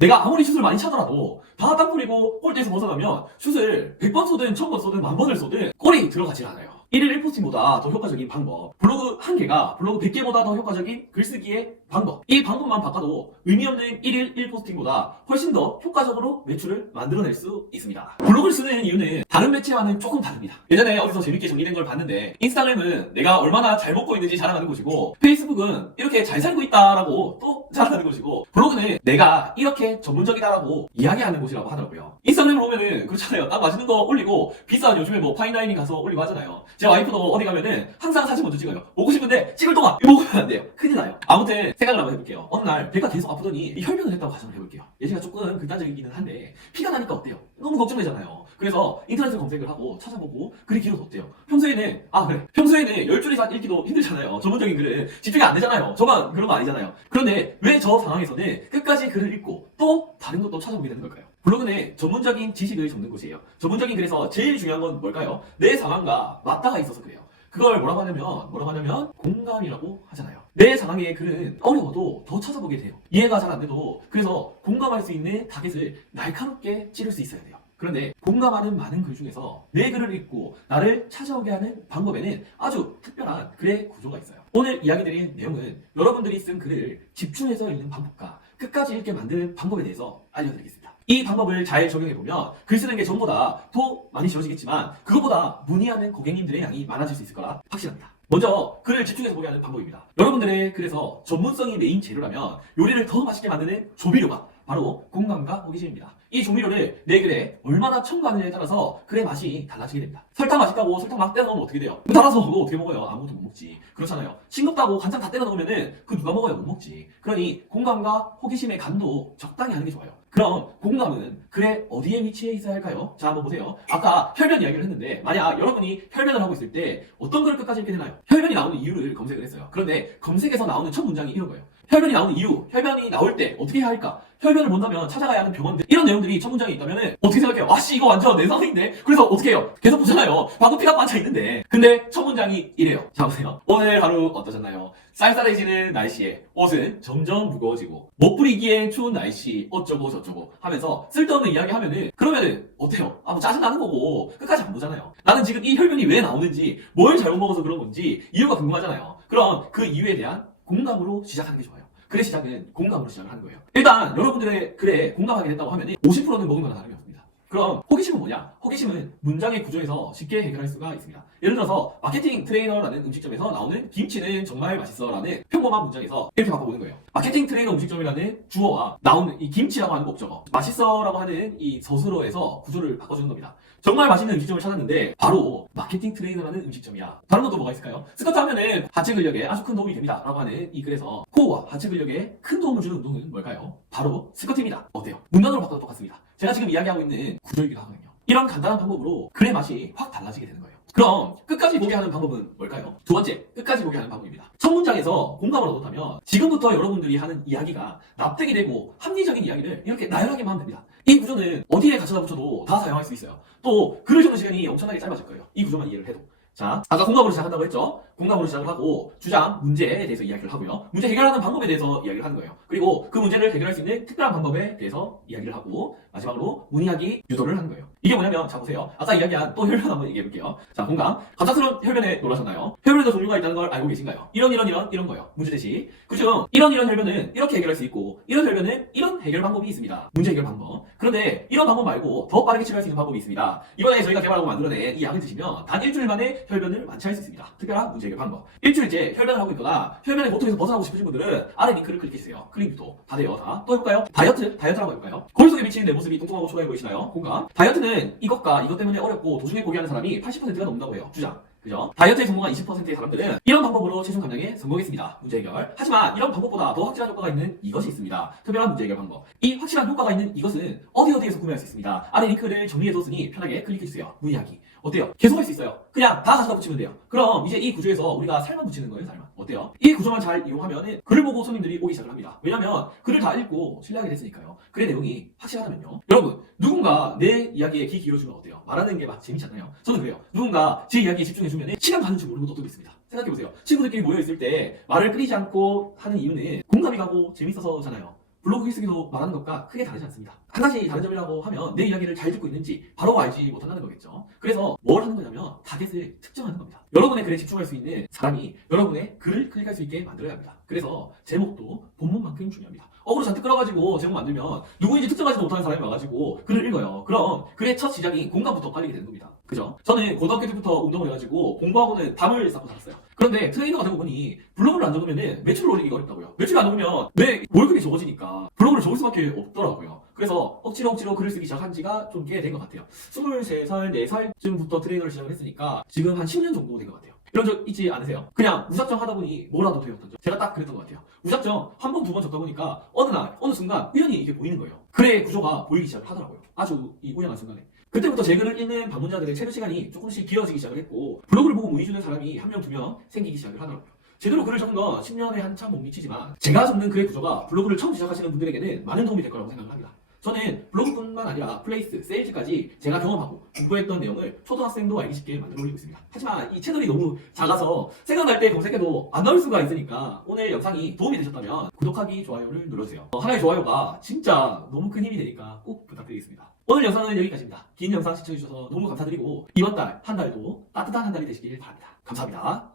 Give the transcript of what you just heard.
내가 아무리 슛을 많이 차더라도 다 땀 뿌리고 골대에서 벗어나면 슛을 100번 쏘든 1000번 쏘든 10,000번을 쏘든 골이 들어가질 않아요. 1일 1포스팅보다 더 효과적인 방법, 블로그 1개가 블로그 100개보다 더 효과적인 글쓰기의 방법, 이 방법만 바꿔도 의미 없는 1일 1포스팅보다 훨씬 더 효과적으로 매출을 만들어낼 수 있습니다. 블로그를 쓰는 이유는 다른 매체와는 조금 다릅니다. 예전에 어디서 재밌게 정리된 걸 봤는데, 인스타그램은 내가 얼마나 잘 먹고 있는지 자랑하는 곳이고, 페이스북은 이렇게 잘 살고 있다라고 또 자랑하는 곳이고, 블로그는 내가 이렇게 전문적이다라고 이야기하는 곳이라고 하더라고요. 인스타그램을 보면은 그렇잖아요. 딱 맛있는 거 올리고, 비싼 요즘에 뭐 파인다이닝 가서 올리고 하잖아요. 제 와이프도 어디 가면은 항상 사진 먼저 찍어요. 먹고 싶은데 찍을 동안 이거 먹으면 안 돼요. 큰일 나요. 아무튼 생각을 한번 해볼게요. 어느 날 배가 계속 아프더니 혈변을 했다고 가정을 해볼게요. 예시가 조금 극단적이기는 한데, 피가 나니까 어때요? 너무 걱정되잖아요. 그래서 인터넷에 검색을 하고 찾아보고 글이 길어도 어때요? 평소에는 평소에는 10줄 이상 읽기도 힘들잖아요. 전문적인 글은 집중이 안 되잖아요. 저만 그런 거 아니잖아요. 그런데 왜 저 상황에서는 끝까지 글을 읽고 또 다른 것도 찾아보게 되는 걸까요? 블로그는 전문적인 지식을 적는 곳이에요. 전문적인 글에서 제일 중요한 건 뭘까요? 내 상황과 맞닿아 있어서 그래요. 그걸 뭐라고 하냐면 공감이라고 하잖아요. 내 상황의 글은 어려워도 더 찾아보게 돼요. 이해가 잘 안 돼도 그래서 공감할 수 있는 타겟을 날카롭게 찌를 수 있어야 돼요. 그런데 공감하는 많은 글 중에서 내 글을 읽고 나를 찾아오게 하는 방법에는 아주 특별한 글의 구조가 있어요. 오늘 이야기 드린 내용은 여러분들이 쓴 글을 집중해서 읽는 방법과 끝까지 읽게 만드는 방법에 대해서 알려드리겠습니다. 이 방법을 잘 적용해보면 글 쓰는 게 전보다 더 많이 쉬워지겠지만, 그것보다 문의하는 고객님들의 양이 많아질 수 있을 거라 확실합니다. 먼저 글을 집중해서 보게 하는 방법입니다. 여러분들의 글에서 전문성이 메인 재료라면 요리를 더 맛있게 만드는 조미료가 바로 공감과 호기심입니다. 이 조미료를 내 글에 얼마나 첨가하느냐에 따라서 글의 맛이 달라지게 됩니다. 설탕 맛있다고 설탕 막 떼어 넣으면 어떻게 돼요? 달아서 그거 어떻게 먹어요? 아무것도 못 먹지. 그렇잖아요. 싱겁다고 간장 다 때려 넣으면은 그 누가 먹어요? 못 먹지. 그러니 공감과 호기심의 간도 적당히 하는 게 좋아요. 그럼 공감은 글의 어디에 위치해 있어야 할까요? 자, 한번 보세요. 아까 혈변 이야기를 했는데, 만약 여러분이 혈변을 하고 있을 때 어떤 글을 끝까지 읽게 되나요? 혈변이 나오는 이유를 검색을 했어요. 그런데 검색에서 나오는 첫 문장이 이런 거예요. 혈변이 나오는 이유, 혈변이 나올 때 어떻게 해야 할까? 혈변을 본다면 찾아가야 하는 병원들, 이런 내용들이 첫 문장에 있다면 어떻게 생각해요? 와씨, 이거 완전 내 상황인데? 그래서 어떻게 해요? 계속 보잖아요. 방금 피가 빠져 있는데. 근데 첫 문장이 이래요. 자, 보세요. 오늘 하루 어떠셨나요? 쌀쌀해지는 날씨에 옷은 점점 무거워지고, 못 부리기엔 추운 날씨 어쩌고 저쩌고 하면서 쓸데없는 이야기 하면은, 그러면은 어때요? 뭐 짜증나는 거고 끝까지 안 보잖아요. 나는 지금 이 혈변이 왜 나오는지, 뭘 잘못 먹어서 그런 건지 이유가 궁금하잖아요. 그럼 그 이유에 대한 공감으로 시작하는 게 좋아요. 글의 시작은 공감으로 시작을 하는 거예요. 일단 여러분들의 글에 공감하게 됐다고 하면 50%는 먹은 거나 다름이 없습니다. 그럼 호기심은 뭐냐? 호기심은 문장의 구조에서 쉽게 해결할 수가 있습니다. 예를 들어서 마케팅 트레이너라는 음식점에서 나오는 김치는 정말 맛있어 라는 평범한 문장에서 이렇게 바꿔보는 거예요. 마케팅 트레이너 음식점이라는 주어와 나오는 이 김치라고 하는 목적어, 맛있어 라고 하는 이 서술어에서 구조를 바꿔주는 겁니다. 정말 맛있는 음식점을 찾았는데 바로 마케팅 트레이너라는 음식점이야. 다른 것도 뭐가 있을까요? 스쿼트 하면은 하체 근력에 아주 큰 도움이 됩니다 라고 하는 이 글에서 코어와 하체 근력에 큰 도움을 주는 운동은 뭘까요? 바로 스쿼트입니다. 어때요? 문단으로 바꿔도 똑같습니다. 제가 지금 이야기하고 있는 구조이기도 하거든요. 이런 간단한 방법으로 글의 맛이 확 달라지게 되는 거예요. 그럼 끝까지 보게 하는 방법은 뭘까요? 두 번째, 끝까지 보게 하는 방법입니다. 첫 문장에서 공감을 얻었다면 지금부터 여러분들이 하는 이야기가 납득이 되고 합리적인 이야기를 이렇게 나열하게만 하면 됩니다. 이 구조는 어디에 갖다 붙여도 다 사용할 수 있어요. 또 글을 적는 시간이 엄청나게 짧아질 거예요. 이 구조만 이해를 해도. 자, 아까 공감으로 시작한다고 했죠? 공감으로 시작을 하고 주장, 문제에 대해서 이야기를 하고요. 문제 해결하는 방법에 대해서 이야기를 하는 거예요. 그리고 그 문제를 해결할 수 있는 특별한 방법에 대해서 이야기를 하고 마지막으로 문의하기 유도를 하는 거예요. 이게 뭐냐면, 자 보세요. 아까 이야기한 또 혈변 한번 얘기해 볼게요. 자, 공감. 갑작스러운 혈변에 놀라셨나요? 혈변에도 종류가 있다는 걸 알고 계신가요? 이런 거요. 문제 제시. 그중 이런 혈변은 이렇게 해결할 수 있고, 이런 혈변은 이런 해결 방법이 있습니다. 문제 해결 방법. 그런데 이런 방법 말고 더 빠르게 치료할 수 있는 방법이 있습니다. 이번에 저희가 개발하고 만들어낸 이 약을 드시면 단 일주일 만에 혈변을 완치할 수 있습니다. 특별한 문제 해결 방법. 일주일째 혈변을 하고 있거나 혈변의 고통에서 벗어나고 싶으신 분들은 아래 링크를 클릭해주세요. 클릭도 다 돼요. 다. 또 해볼까요? 다이어트라고 해볼까요? 거울 속에 비치는 내 모습이 뚱뚱하고 초라해 보이시나요? 공감. 다이어트는 이것과 이것 때문에 어렵고 도중에 포기하는 사람이 80%가 넘는다고 해요. 주장. 그죠? 다이어트에 성공한 20%의 사람들은 이런 방법으로 체중 감량에 성공했습니다. 문제 해결. 하지만 이런 방법보다 더 확실한 효과가 있는 이것이 있습니다. 특별한 문제 해결 방법. 이 확실한 효과가 있는 이것은 어디에서 구매할 수 있습니다. 아래 링크를 정리해뒀으니 편하게 클릭해주세요. 문의하기. 어때요? 계속 할 수 있어요. 그냥 다 가져다 붙이면 돼요. 그럼 이제 이 구조에서 우리가 살만 붙이는 거예요, 살만. 어때요? 이 구조만 잘 이용하면 글을 보고 손님들이 오기 시작을 합니다. 왜냐면 글을 다 읽고 신뢰하게 됐으니까요. 글의 내용이 확실하다면요. 여러분, 누군가 내 이야기에 귀 기울여주면 어때요? 말하는 게 막 재밌잖아요. 저는 그래요. 누군가 제 이야기에 집중해주면 시간 가는 줄 모르는 것도 있습니다. 생각해보세요. 친구들끼리 모여있을 때 말을 끊이지 않고 하는 이유는 공감이 가고 재밌어서잖아요. 블로그 글쓰기도 말하는 것과 크게 다르지 않습니다. 한 가지 다른 점이라고 하면 내 이야기를 잘 듣고 있는지 바로 알지 못한다는 거겠죠. 그래서 뭘 하는 거냐면 타겟을 특정하는 겁니다. 여러분의 글에 집중할 수 있는 사람이 여러분의 글을 클릭할 수 있게 만들어야 합니다. 그래서 제목도 본문만큼 중요합니다. 어그로 잔뜩 끌어가지고 제목 만들면 누구인지 특정하지도 못하는 사람이 와가지고 글을 읽어요. 그럼 글의 첫 시작이 공감부터 깔리게 되는 겁니다. 그죠? 저는 고등학교 때부터 운동을 해가지고 공부하고는 담을 쌓고 살았어요. 그런데 트레이너가 되고 보니 블로그를 안 적으면 매출을 올리기가 어렵다고요. 매출을 안 적으면 내 월급이 적어지니까 블로그를 적을 수밖에 없더라고요. 그래서 억지로 글을 쓰기 시작한 지가 좀 꽤 된 것 같아요. 23살, 4살쯤부터 트레이너를 시작을 했으니까 지금 한 10년 정도 된 것 같아요. 이런 적 있지 않으세요? 그냥 무작정 하다 보니 뭐라도 되었던 적. 제가 딱 그랬던 것 같아요. 무작정 한 번, 두 번 적다 보니까 어느 날, 어느 순간 우연히 이게 보이는 거예요. 글의 구조가 보이기 시작을 하더라고요. 아주 이 우연한 순간에. 그때부터 제 글을 읽는 방문자들의 체류 시간이 조금씩 길어지기 시작을 했고 블로그를 보고 문의 주는 사람이 한 명, 두 명 생기기 시작을 하더라고요. 제대로 글을 적은 건 10년에 한참 못 미치지만 제가 적는 글의 구조가 블로그를 처음 시작하시는 분들에게는 많은 도움이 될 거라고 생각을 합니다. 저는 블로그뿐만 아니라 플레이스, 세일즈까지 제가 경험하고 공부했던 내용을 초등학생도 알기 쉽게 만들어 올리고 있습니다. 하지만 이 채널이 너무 작아서 생각날 때 검색해도 안 나올 수가 있으니까 오늘 영상이 도움이 되셨다면 구독하기, 좋아요를 눌러주세요. 하나의 좋아요가 진짜 너무 큰 힘이 되니까 꼭 부탁드리겠습니다. 오늘 영상은 여기까지입니다. 긴 영상 시청해주셔서 너무 감사드리고 이번 달, 한 달도 따뜻한 한 달이 되시길 바랍니다. 감사합니다.